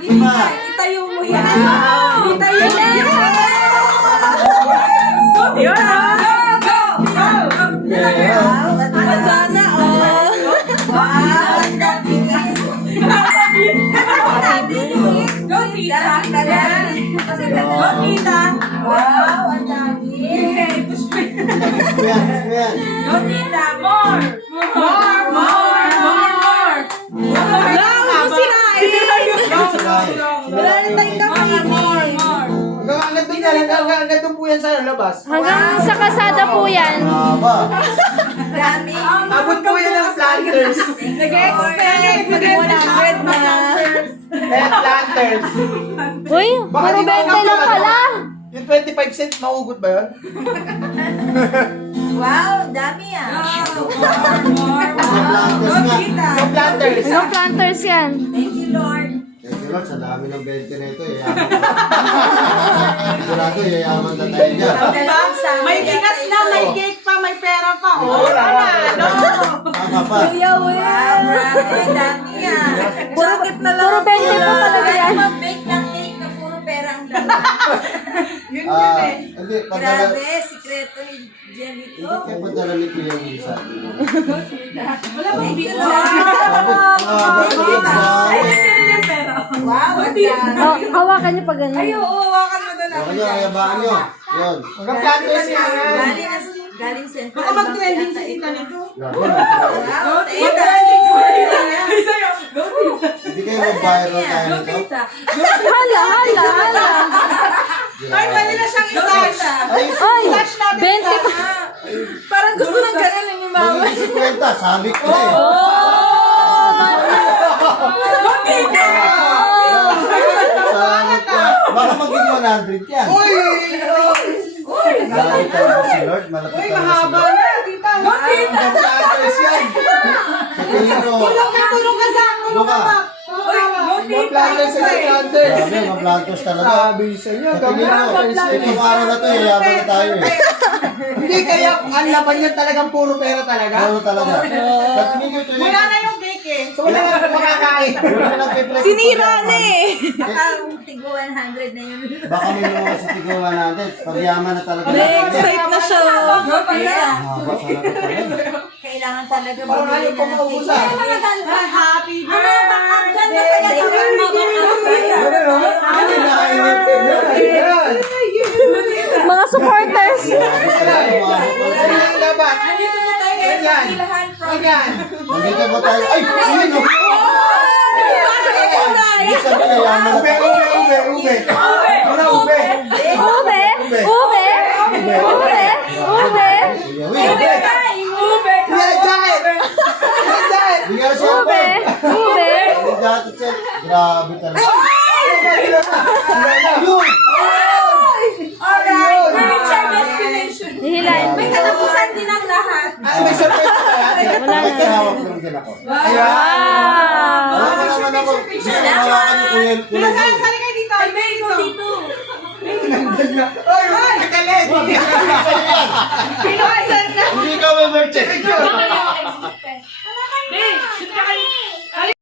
Itayo mo yan. Itayo mo yan. Yun ah. Go! Sana all. Go, tita. Go, tita. Wow, ang dami. Go, tita. More. Wow, sirain. Wala na tayong kami. Hanggang doon po yan sa labas. Hanggang sa kasada po yan. Dami. Abot po yan ng planters. Nag-expect. Nag-100 na. Planters. Uy, puro 20 lang pala. Yung 25 cents, maugot ba yun? Wow, dami ah. Yung planters. Anong planters yan? Thank you, Lord. Thank you Lord, sa dami ng 20 na ito, yayaman. Sigurado, yayaman na tayo dyan. May bigas na, may cake pa, may pera pa. Tama pa. Wow, dami ah. Puro 20 po talaga yan. Mag-bake ng cake na puro pera ang dami. Hindi, padala. Grabe, sikreto ni Jenny Hindi to. kayo padala ni Kuya Lisa. Wala bang bigas? Wow, ang dami. Oh, hawakan niyo pag ganun. hawakan mo doon. Huwag nyo, ayabaan nyo. Yun. Hanggang planters yan. Galing Central. Baka mag-trending si tita nito. Grabe. Wow, tita. Hindi kayo mag-viral tayo nito. Hala. Ay, pwede na siyang isa. Ay, Ay, Touch natin 20 pa. Parang gusto ng ganun ni Mama. mag-isip kwenta, sabi ko eh. Salamat po. Baka maging 100 yan. Malapit tayo si Lord, malapit tayo si Mahaba Lord. na, tita. Hanggang planters yan. Sa tingin ko, Tulong ka sa akin. ano ka? Mga planters sa planters. Grabe, maplantos talaga. Sabi sa inyo. Sa tingin ko, itong araw na to, yayaman na tayo eh. Hindi kaya ang laban yan talagang puro pera talaga. Ano talaga? Sa tingin ko ito Wala na yung cake eh. So wala na makakain. Sinira na eh. Baka tigo 100 na yun. Baka may mga sa tiguan natin. Pagyaman na talaga. Na-excite na siya. Yeah. Mahaba talaga pala. Kailangan talaga Parang bumili ayaw na ko ng maubusan. Happy Hindi na kainit. Yan. Mga supporters. Yan dapat. Andito na tayo guys sa Yan. Ilahan from Yan. Nandito po tayo. Ay! Ayun o! Hindi sabi yayaman na Ube, tayo. ube. Muna ube. Ube. Kuya Will. Yan, jacket. Yan, jacket. Bigyan na siya po. Hindi dati check. Grabe talaga. Ayun! Hihilain. May katapusan din ang lahat. Ay, may surprise pa yan. Wala May na. tinawag lang din ako. Ayan. Alam mo naman ako. Gusto ko hawakan ni Kuya Will.